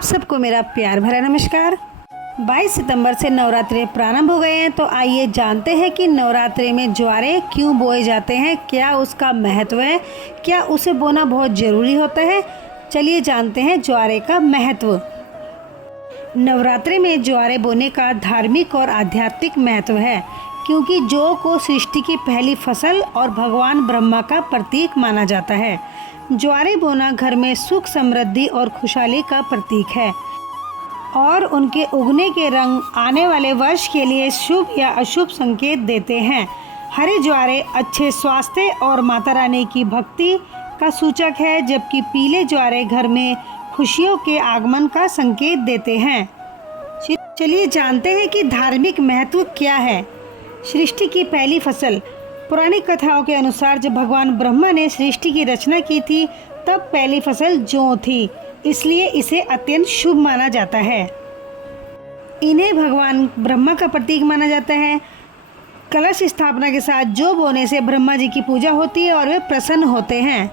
आप सबको मेरा प्यार भरा नमस्कार। 22 सितंबर से नवरात्रे प्रारंभ हो गए हैं, तो आइए जानते हैं कि नवरात्रे में ज्वारे क्यों बोए जाते हैं, क्या उसका महत्व है, क्या उसे बोना बहुत ज़रूरी होता है। चलिए जानते हैं ज्वारे का महत्व। नवरात्रे में ज्वारे बोने का धार्मिक और आध्यात्मिक महत्व है, क्योंकि जौ को सृष्टि की पहली फसल और भगवान ब्रह्मा का प्रतीक माना जाता है। ज्वारे बोना घर में सुख, समृद्धि और खुशहाली का प्रतीक है और उनके उगने के रंग आने वाले वर्ष के लिए शुभ या अशुभ संकेत देते हैं। हरे ज्वारे अच्छे स्वास्थ्य और माता रानी की भक्ति का सूचक है, जबकि पीले ज्वारे घर में खुशियों के आगमन का संकेत देते हैं। चलिए जानते हैं कि धार्मिक महत्व क्या है। सृष्टि की पहली फसल। पुरानी कथाओं के अनुसार जब भगवान ब्रह्मा ने सृष्टि की रचना की थी, तब पहली फसल जौ थी, इसलिए इसे अत्यंत शुभ माना जाता है। इन्हें भगवान ब्रह्मा का प्रतीक माना जाता है। कलश स्थापना के साथ जौ बोने से ब्रह्मा जी की पूजा होती है और वे प्रसन्न होते हैं।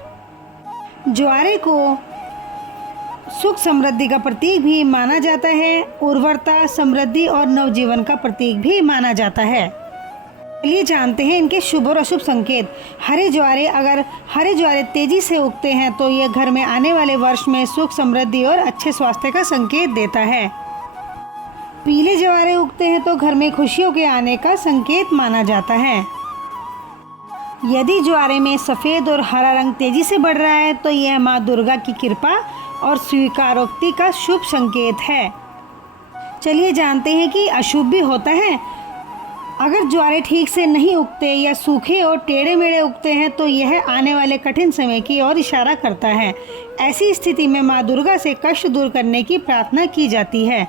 ज्वारे को सुख समृद्धि का प्रतीक भी माना जाता है। उर्वरता, समृद्धि और नवजीवन का प्रतीक भी माना जाता है। चलिए जानते हैं इनके शुभ और अशुभ संकेत। हरे ज्वारे तेजी से उगते हैं तो ये घर में आने वाले वर्ष में सुख, समृद्धि और अच्छे स्वास्थ्य का संकेत देता है। पीले ज्वारे उगते हैं तो घर में खुशियों के आने का संकेत माना जाता है। यदि ज्वारे में सफ़ेद और हरा रंग तेजी से बढ़ रहा है तो यह माँ दुर्गा की कृपा और स्वीकारोक्ति का शुभ संकेत है। चलिए जानते हैं कि अशुभ भी होता है। अगर ज्वारे ठीक से नहीं उगते या सूखे और टेढ़े मेढ़े उगते हैं तो यह आने वाले कठिन समय की ओर इशारा करता है। ऐसी स्थिति में माँ दुर्गा से कष्ट दूर करने की प्रार्थना की जाती है।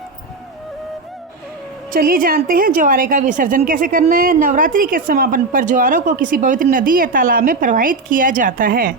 चलिए जानते हैं ज्वारे का विसर्जन कैसे करना है। नवरात्रि के समापन पर ज्वारों को किसी पवित्र नदी या तालाब में प्रवाहित किया जाता है।